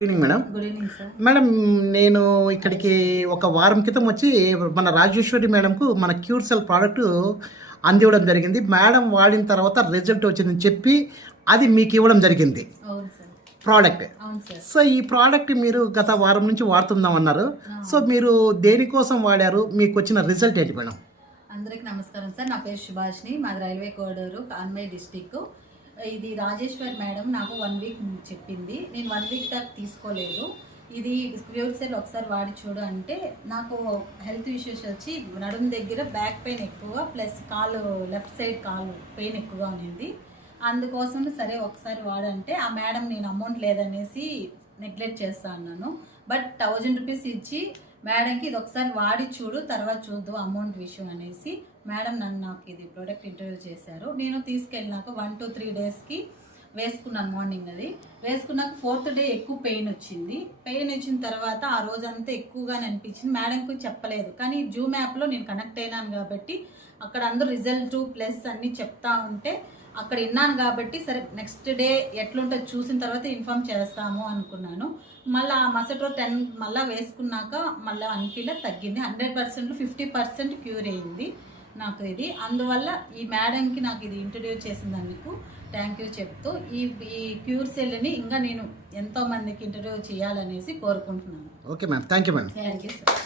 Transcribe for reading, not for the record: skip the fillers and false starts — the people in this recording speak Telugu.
Evening madam. Good evening sir. Madam నేను ఇక్కడికి ఒక వారం క్రితం వచ్చి మన రాజేశ్వరి మేడంకు మన క్యూర్ సెల్ ప్రోడక్ట్ అందివ్వడం జరిగింది. మేడం వాడిన తర్వాత రిజల్ట్ వచ్చిందని చెప్పి అది మీకు ఇవ్వడం జరిగింది అవును సార్. ప్రోడక్ట్. అవును సార్. సో ఈ ప్రోడక్ట్ మీరు గత వారం నుంచి వాడుతుందామన్నారు. సో మీరు దేనికోసం వాడారు, మీకు వచ్చిన రిజల్ట్ ఏంటి మేడం? అందరికి నమస్కారం సార్. నా పేరు సుభాష్ని, మాది రైల్వే కోడూరు, కాన్మయ్య డిస్టిక్. ఇది రాజేశ్వర్ మేడం నాకు 1 వీక్ చెప్పింది. నేను 1 వీక్ దాకా తీసుకోలేదు. ఇది క్యూర్ సెల్ ఒకసారి వాడి చూడు అంటే నాకు హెల్త్ ఇష్యూస్ వచ్చి నడుము దగ్గర బ్యాక్ పెయిన్ ఎక్కువ, ప్లస్ కాలు లెఫ్ట్ సైడ్ కాలు పెయిన్ ఎక్కువగా ఉంది. అందుకోసం సరే ఒకసారి వాడంటే ఆ మేడం నేను అమౌంట్ లేదనేసి నెగ్లెక్ట్ చేస్తా అన్నాను. బట్ 1000 రూపీస్ ఇచ్చి మేడంకి ఇది ఒకసారి వాడి చూడు, తర్వాత చూద్దాం అమౌంట్ విషయం అనేసి మేడం నాకు ఇది ప్రోడక్ట్ ఇంటర్వ్యూ చేశారు. నేను తీసుకెళ్ళినాక 1 to 3 డేస్కి వేసుకున్నాను. మార్నింగ్ అది వేసుకున్నాక 4th డే ఎక్కువ పెయిన్ వచ్చింది. పెయిన్ వచ్చిన తర్వాత ఆ రోజంతా ఎక్కువగానే అనిపించింది. మేడంకి చెప్పలేదు, కానీ జూమ్ యాప్లో నేను కనెక్ట్ అయినాను కాబట్టి అక్కడ అందరూ రిజల్ట్ ప్లస్ అన్నీ చెప్తా ఉంటే అక్కడ విన్నాను కాబట్టి సరే నెక్స్ట్ డే ఎట్లుంటుంది చూసిన తర్వాత ఇన్ఫామ్ చేస్తాము అనుకున్నాను. మళ్ళీ ఆ మరుసటి రోజు 10 మళ్ళీ వేసుకున్నాక మళ్ళీ అనిపిలా తగ్గింది. 100%, 50% క్యూర్ అయింది నాకు ఇది. అందువల్ల ఈ మేడంకి నాకు ఇది ఇంట్రడ్యూస్ చేసినందుకు థ్యాంక్ యూ చెప్తూ ఈ క్యూర్ సెల్ని ఇంకా నేను ఎంతో మందికి ఇంట్రడ్యూస్ చేయాలనేసి కోరుకుంటున్నాను. Okay madam, thank you madam. Thank you sir.